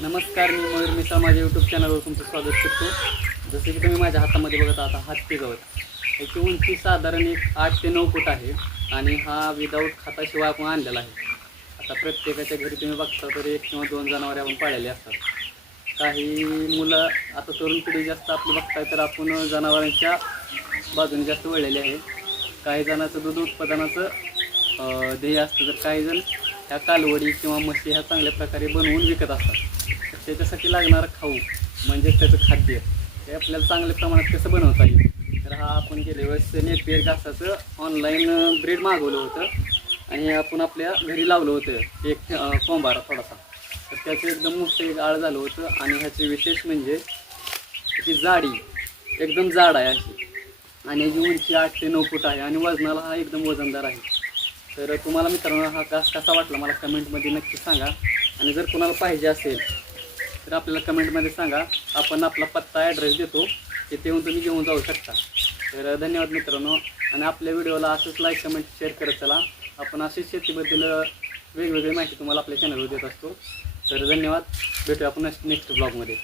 नमस्कार मी मयूर मिसा माझ्या यूट्यूब चॅनलवर तुमचं स्वागत करतो. जसं की तुम्ही माझ्या हातामध्ये बघत आहात हातचे गवत याची उंची साधारण एक आठ ते नऊ फूट आहे आणि हा विदाऊट खाताशिवाय आपण आणलेला आहे. आता प्रत्येकाच्या घरी तुम्ही बघता तर एक किंवा दोन जनावरे आपण पाळलेले असतात. काही मुलं आता तरुण पिढी जास्त आपली बघताय तर आपण जनावरांच्या बाजूने जास्त वळलेले आहे. काही जणांचं दूध उत्पादनाचं ध्येय असतं तर काही जण ह्या कालवडी किंवा मशी ह्या चांगल्या प्रकारे बनवून विकत असतात. तर त्याच्यासाठी लागणारं खाऊ म्हणजे त्याचं खाद्य. हे आपल्याला चांगल्या प्रमाणात कसं बनवता येईल? तर हा आपण गेल्या वेळेस नेपियर घासाचं ऑनलाईन ब्रेड मागवलं होतं. आणि आपण आपल्या घरी लावलं होतं. एक कोंबारा थोडासा. तर त्याचं एकदम मोठं एक आळ झालं होतं. आणि ह्याचे विशेष म्हणजे त्याची जाडी एकदम जाड आहे अशी. आणि याची उंची आठ ते नऊ फूट आहे. आणि वजनाला हा एकदम वजनदार आहे. तर तुम्हाला मित्रांनो हा कास कसा वाटला मला कमेंटमध्ये नक्की सांगा. आणि जर कोणाला पाहिजे असेल तर आपल्याला कमेंटमध्ये सांगा. आपण आपला पत्ता ॲड्रेस देतो. तिथे येऊन तुम्ही घेऊन जाऊ शकता. तर धन्यवाद मित्रांनो. आणि आपल्या व्हिडिओला असंच लाईक कमेंट शेअर करत चला. आपण अशीच शेतीबद्दल वेगवेगळी माहिती तुम्हाला आपल्या चॅनलवर देत असतो. तर धन्यवाद. भेटूया आपण नेक्स्ट ब्लॉगमध्ये